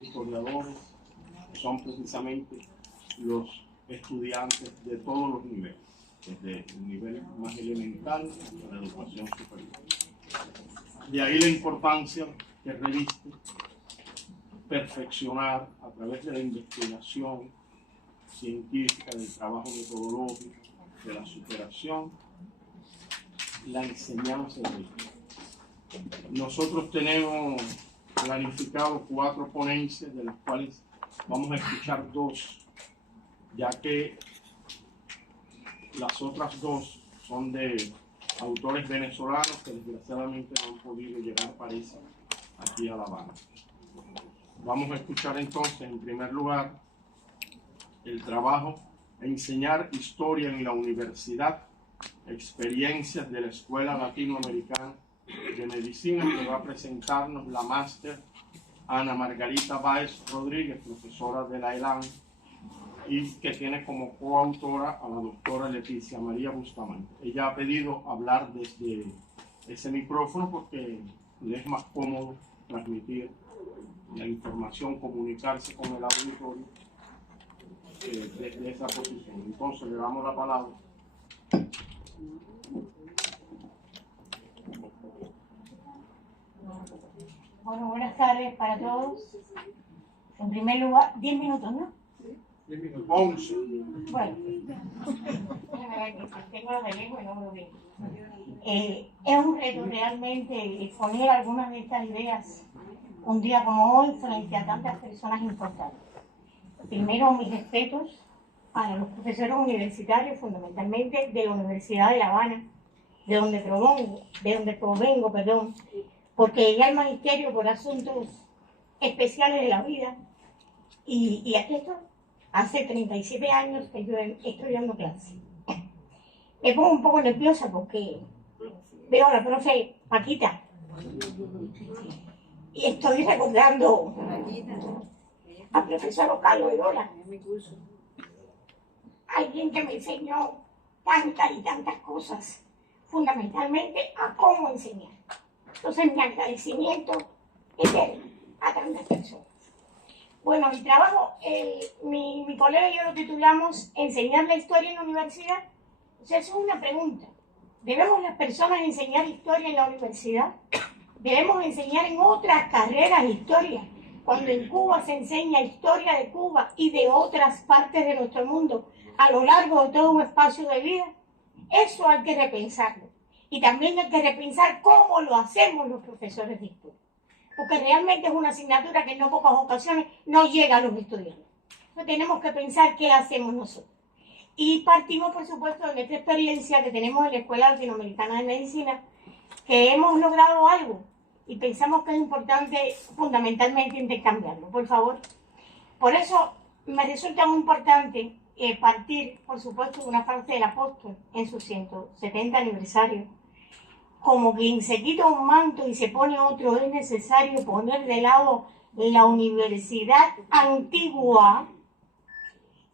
historiadores son precisamente los estudiantes de todos los niveles, desde el nivel más elemental hasta la educación superior. De ahí la importancia que reviste perfeccionar a través de la investigación científica, del trabajo metodológico, de la superación, la enseñanza de la historia. Nosotros tenemos planificado 4 ponencias, de las cuales vamos a escuchar 2, ya que las otras 2 son de autores venezolanos que desgraciadamente no han podido llegar, parece, aquí a La Habana. Vamos a escuchar entonces, en primer lugar, el trabajo Enseñar Historia en la Universidad, experiencias de la Escuela Latinoamericana de Medicina, que va a presentarnos la máster Ana Margarita Báez Rodríguez, profesora de la ELAN, y que tiene como coautora a la doctora Leticia María Bustamante. Ella ha pedido hablar desde ese micrófono porque le es más cómodo transmitir la información, comunicarse con el auditorio desde esa posición. Entonces le damos la palabra. Bueno, buenas tardes para todos. En primer lugar, 10 minutos, ¿no? 10 minutos. 11. Bueno, tengo los de lejos y no lo veo. Es un reto realmente exponer algunas de estas ideas un día como hoy frente a tantas personas importantes. Primero, mis respetos a los profesores universitarios, fundamentalmente de la Universidad de La Habana, de donde provengo, porque ya el magisterio por asuntos especiales de la vida, y aquí estoy, hace 37 años que yo estoy dando clase. Me pongo un poco nerviosa porque veo a la profe Paquita, y estoy recordando al profesor Carlos Erola, alguien que me enseñó tantas y tantas cosas, fundamentalmente a cómo enseñar. Entonces, mi agradecimiento eterno a tantas personas. Bueno, mi trabajo, mi colega y yo lo titulamos Enseñar la historia en la universidad. O sea, eso es una pregunta. ¿Debemos las personas enseñar historia en la universidad? ¿Debemos enseñar en otras carreras historia? Cuando en Cuba se enseña historia de Cuba y de otras partes de nuestro mundo a lo largo de todo un espacio de vida, eso hay que repensarlo. Y también hay que repensar cómo lo hacemos los profesores de historia. Porque realmente es una asignatura que en no pocas ocasiones no llega a los estudiantes. Entonces tenemos que pensar qué hacemos nosotros. Y partimos, por supuesto, de nuestra experiencia que tenemos en la Escuela Latinoamericana de Medicina, que hemos logrado algo y pensamos que es importante fundamentalmente intercambiarlo. Por favor. Por eso me resulta muy importante partir, por supuesto, de una frase del apóstol en su 170 aniversario. Como quien se quita un manto y se pone otro, es necesario poner de lado la universidad antigua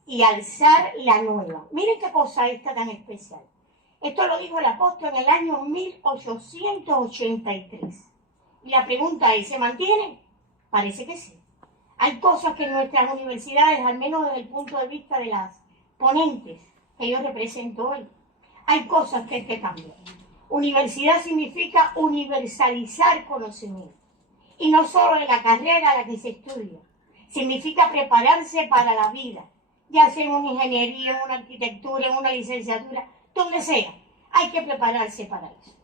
y alzar la nueva. Miren qué cosa esta tan especial. Esto lo dijo el apóstol en el año 1883. Y la pregunta es, ¿se mantiene? Parece que sí. Hay cosas que en nuestras universidades, al menos desde el punto de vista de las ponentes que yo represento hoy, hay cosas que hay que cambiar. Universidad significa universalizar conocimiento. Y no solo en la carrera a la que se estudia. Significa prepararse para la vida, ya sea en una ingeniería, en una arquitectura, en una licenciatura, donde sea. Hay que prepararse para eso.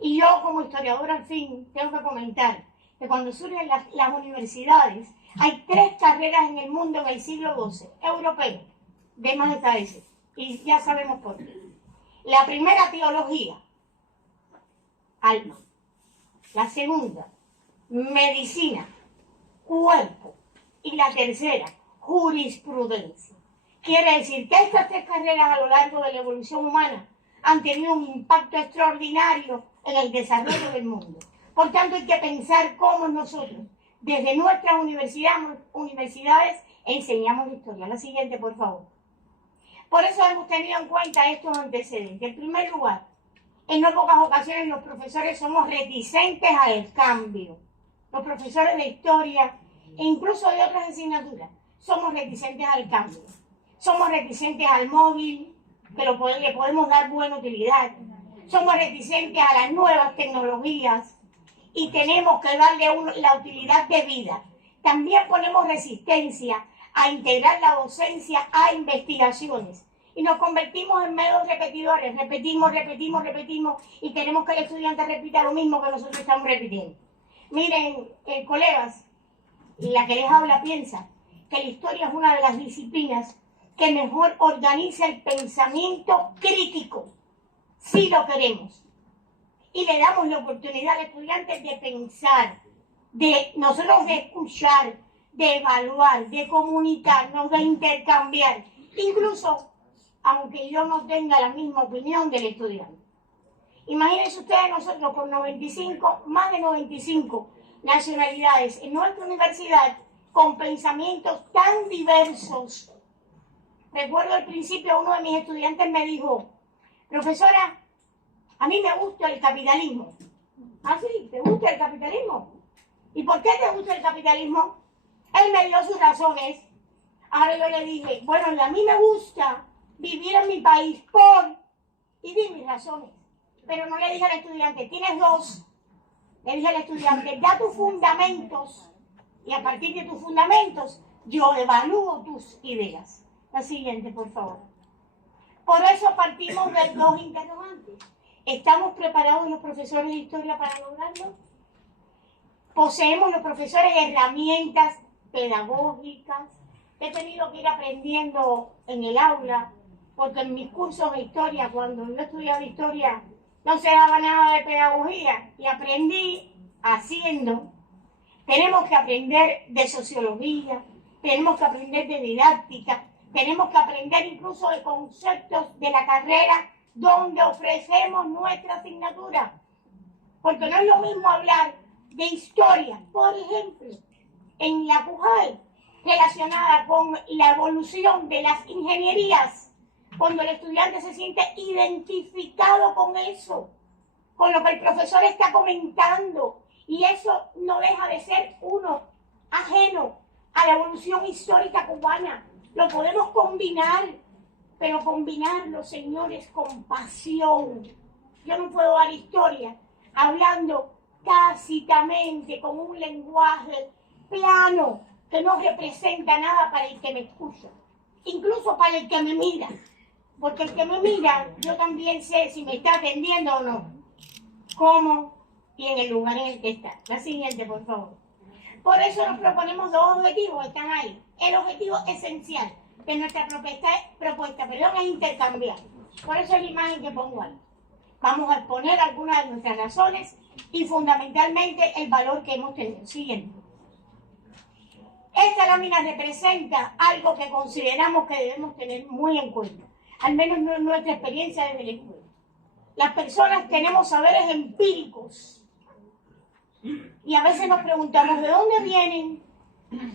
Y yo, como historiadora, al fin, tengo que comentar que cuando surgen las universidades, hay 3 carreras en el mundo en el siglo XII, europeas, de más está decir. Y ya sabemos por qué. La primera, teología, alma. La segunda, medicina, cuerpo. Y la tercera, jurisprudencia. Quiere decir que estas 3 carreras a lo largo de la evolución humana han tenido un impacto extraordinario en el desarrollo del mundo. Por tanto, hay que pensar cómo nosotros, desde nuestras universidades, enseñamos historia. La siguiente, por favor. Por eso hemos tenido en cuenta estos antecedentes. En primer lugar, en no pocas ocasiones los profesores somos reticentes al cambio. Los profesores de historia e incluso de otras asignaturas, somos reticentes al cambio. Somos reticentes al móvil, que le podemos dar buena utilidad. Somos reticentes a las nuevas tecnologías y tenemos que darle la utilidad de vida. También ponemos resistencia a integrar la docencia a investigaciones y nos convertimos en meros repetidores. Repetimos y queremos que el estudiante repita lo mismo que nosotros estamos repitiendo. Miren, colegas, la que les habla piensa que la historia es una de las disciplinas que mejor organiza el pensamiento crítico, si lo queremos. Y le damos la oportunidad al estudiante de pensar, de nosotros de escuchar, de evaluar, de comunicarnos, de intercambiar, incluso aunque yo no tenga la misma opinión del estudiante. Imagínense ustedes nosotros con 95, más de 95 nacionalidades en nuestra universidad con pensamientos tan diversos. Recuerdo al principio uno de mis estudiantes me dijo, profesora, a mí me gusta el capitalismo. ¿Ah, sí? ¿Te gusta el capitalismo? ¿Y por qué te gusta el capitalismo? Él me dio sus razones. Ahora yo le dije, bueno, a mí me gusta vivir en mi país y di mis razones. Pero no le dije al estudiante, tienes dos. Le dije al estudiante, da tus fundamentos y a partir de tus fundamentos yo evalúo tus ideas. La siguiente, por favor. Por eso partimos de dos interrogantes. ¿Estamos preparados los profesores de historia para lograrlo? ¿Poseemos los profesores herramientas pedagógicas? He tenido que ir aprendiendo en el aula, porque en mis cursos de historia, cuando yo estudiaba historia, no se daba nada de pedagogía y aprendí haciendo. Tenemos que aprender de sociología, tenemos que aprender de didáctica, tenemos que aprender incluso de conceptos de la carrera donde ofrecemos nuestra asignatura. Porque no es lo mismo hablar de historia, por ejemplo, en la CUJAL, relacionada con la evolución de las ingenierías, cuando el estudiante se siente identificado con eso, con lo que el profesor está comentando, y eso no deja de ser uno ajeno a la evolución histórica cubana. Lo podemos combinar, pero combinarlo, señores, con pasión. Yo no puedo dar historia hablando tácitamente, con un lenguaje plano, que no representa nada para el que me escucha, incluso para el que me mira. Porque el que me mira, yo también sé si me está atendiendo o no, cómo y en el lugar en el que está. La siguiente, por favor. Por eso nos proponemos dos objetivos, están ahí. El objetivo esencial de nuestra propuesta es intercambiar. Por eso es la imagen que pongo ahí. Vamos a exponer algunas de nuestras razones y fundamentalmente el valor que hemos tenido. Siguiente. Esta lámina representa algo que consideramos que debemos tener muy en cuenta, al menos en nuestra experiencia desde la escuela. Las personas tenemos saberes empíricos y a veces nos preguntamos ¿de dónde vienen?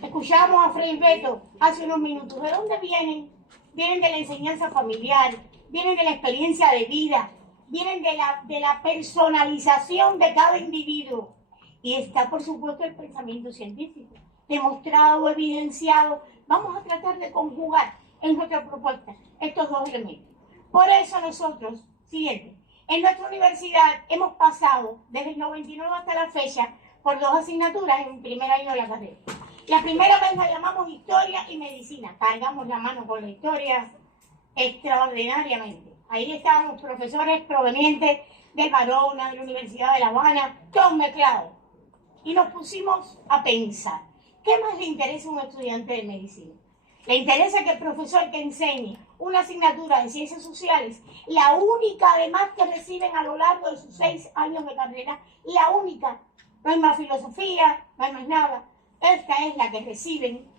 Escuchábamos a Frei Beto hace unos minutos. ¿De dónde vienen? Vienen de la enseñanza familiar, vienen de la experiencia de vida, vienen de la personalización de cada individuo. Y está, por supuesto, el pensamiento científico, demostrado, evidenciado. Vamos a tratar de conjugar en nuestra propuesta estos dos elementos. Por eso nosotros, siguiente, en nuestra universidad hemos pasado desde el 99 hasta la fecha por dos asignaturas en el primer año de la carrera. La primera vez la llamamos historia y medicina. Cargamos la mano con la historia extraordinariamente. Ahí estábamos profesores provenientes del Barona, de la Universidad de La Habana, todos mezclados. Y nos pusimos a pensar, ¿qué más le interesa a un estudiante de medicina? Le interesa que el profesor que enseñe una asignatura de ciencias sociales, la única además que reciben a lo largo de sus 6 años de carrera, la única, no hay más filosofía, no hay más nada. Esta es la que reciben,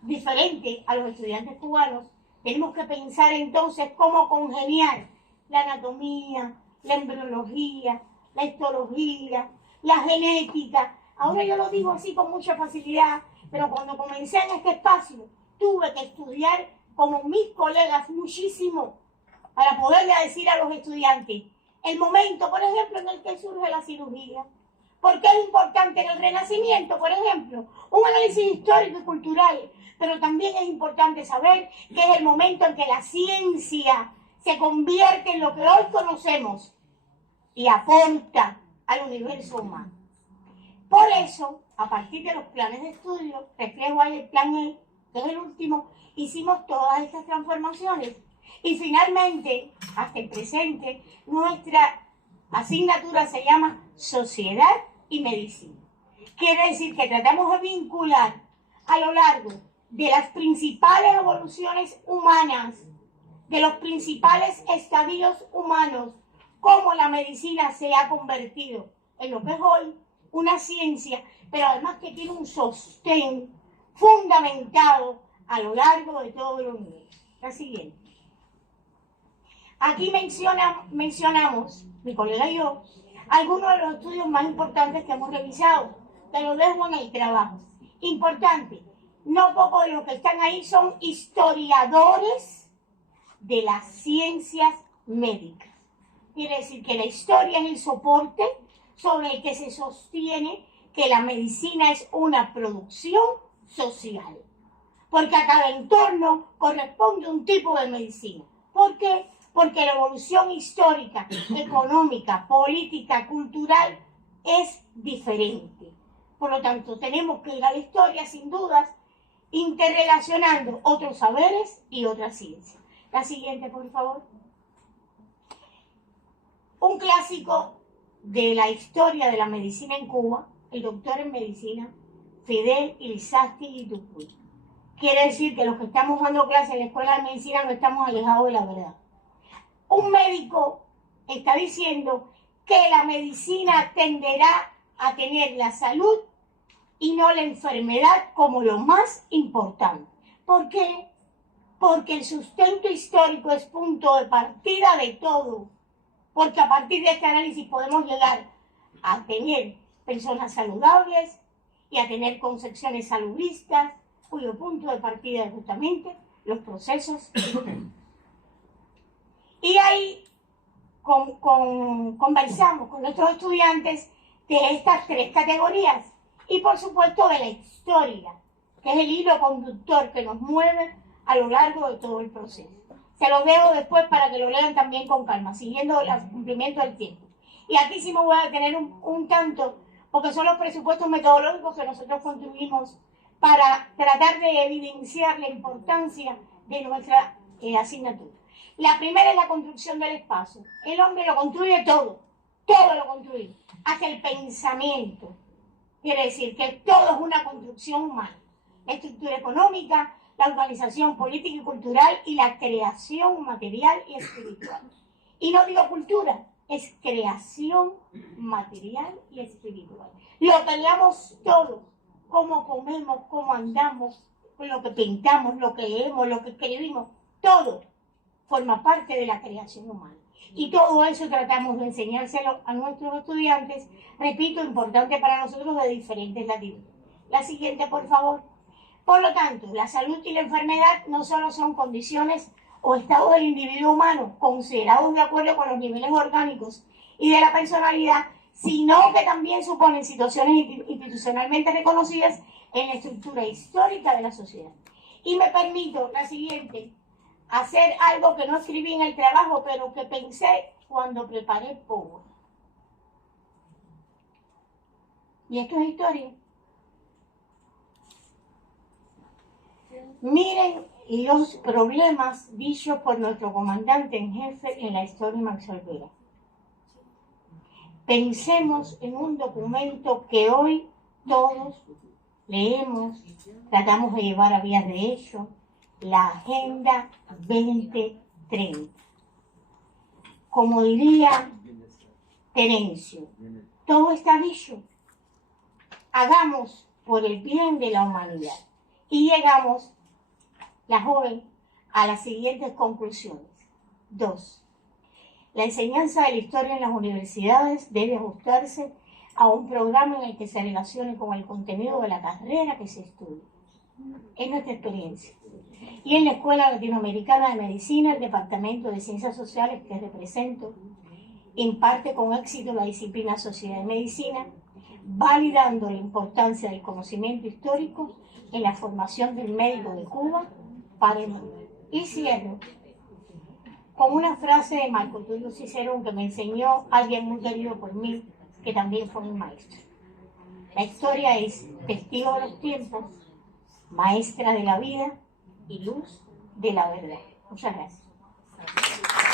diferente a los estudiantes cubanos. Tenemos que pensar entonces cómo congeniar la anatomía, la embriología, la histología, la genética. Ahora yo lo digo así con mucha facilidad, pero cuando comencé en este espacio tuve que estudiar como mis colegas muchísimo para poderle decir a los estudiantes el momento, por ejemplo, en el que surge la cirugía, ¿Por qué es importante en el Renacimiento, por ejemplo? Un análisis histórico y cultural, pero también es importante saber que es el momento en que la ciencia se convierte en lo que hoy conocemos y aporta al universo humano. Por eso, a partir de los planes de estudio, reflejo ahí el plan E, que es el último, hicimos todas estas transformaciones. Y finalmente, hasta el presente, nuestra asignatura se llama Sociedad y Medicina. Quiere decir que tratamos de vincular a lo largo de las principales evoluciones humanas, de los principales estadios humanos, cómo la medicina se ha convertido en lo que es hoy una ciencia, pero además que tiene un sostén fundamentado a lo largo de todo el universo. La siguiente. Aquí mencionamos, mi colega y yo, algunos de los estudios más importantes que hemos revisado. Te lo dejo en el trabajo. Importante, no pocos de los que están ahí son historiadores de las ciencias médicas. Quiere decir que la historia es el soporte sobre el que se sostiene que la medicina es una producción social. Porque a cada entorno corresponde un tipo de medicina. ¿Por qué? Porque la evolución histórica, económica, política, cultural es diferente. Por lo tanto, tenemos que ir a la historia, sin dudas, interrelacionando otros saberes y otras ciencias. La siguiente, por favor. Un clásico de la historia de la medicina en Cuba, el doctor en medicina Fidel Ilizasti Dupuy. Quiere decir que los que estamos dando clases en la escuela de medicina no estamos alejados de la verdad. Un médico está diciendo que la medicina tenderá a tener la salud y no la enfermedad como lo más importante. ¿Por qué? Porque el sustento histórico es punto de partida de todo. Porque a partir de este análisis podemos llegar a tener personas saludables y a tener concepciones saludistas, cuyo punto de partida es justamente los procesos. Y ahí conversamos con nuestros estudiantes de estas tres categorías y por supuesto de la historia, que es el hilo conductor que nos mueve a lo largo de todo el proceso. Se los dejo después para que lo lean también con calma, siguiendo el cumplimiento del tiempo. Y aquí sí me voy a detener un tanto, porque son los presupuestos metodológicos que nosotros construimos para tratar de evidenciar la importancia de nuestra asignatura. La primera es la construcción del espacio. El hombre lo construye todo lo construye, hasta el pensamiento. Quiere decir que todo es una construcción humana. La estructura económica, la organización política y cultural y la creación material y espiritual. Y no digo cultura, es creación material y espiritual. Lo peleamos todo, cómo comemos, cómo andamos, lo que pintamos, lo que leemos, lo que escribimos, todo forma parte de la creación humana. Y todo eso tratamos de enseñárselo a nuestros estudiantes, repito, importante para nosotros de diferentes latitudes. La siguiente, por favor. Por lo tanto, la salud y la enfermedad no solo son condiciones o estados del individuo humano considerados de acuerdo con los niveles orgánicos y de la personalidad, sino que también suponen situaciones institucionalmente reconocidas en la estructura histórica de la sociedad. Y me permito, la siguiente, hacer algo que no escribí en el trabajo, pero que pensé cuando preparé Power. Y esto es historia. Miren los problemas dichos por nuestro comandante en jefe en la historia Max Olvera. Pensemos en un documento que hoy todos leemos, tratamos de llevar a vías de hecho, la Agenda 2030. Como diría Terencio, todo está dicho. Hagamos por el bien de la humanidad. Y llegamos, la joven, a las siguientes conclusiones. 2. La enseñanza de la historia en las universidades debe ajustarse a un programa en el que se relacione con el contenido de la carrera que se estudia. Es nuestra experiencia. Y en la Escuela Latinoamericana de Medicina, el Departamento de Ciencias Sociales que represento, imparte con éxito la disciplina Sociedad y Medicina, validando la importancia del conocimiento histórico en la formación del médico de Cuba para el mundo. Y cierro con una frase de Marco Tulio Cicerón que me enseñó alguien muy querido por mí, que también fue un maestro. La historia es testigo de los tiempos, maestra de la vida y luz de la verdad. Muchas gracias.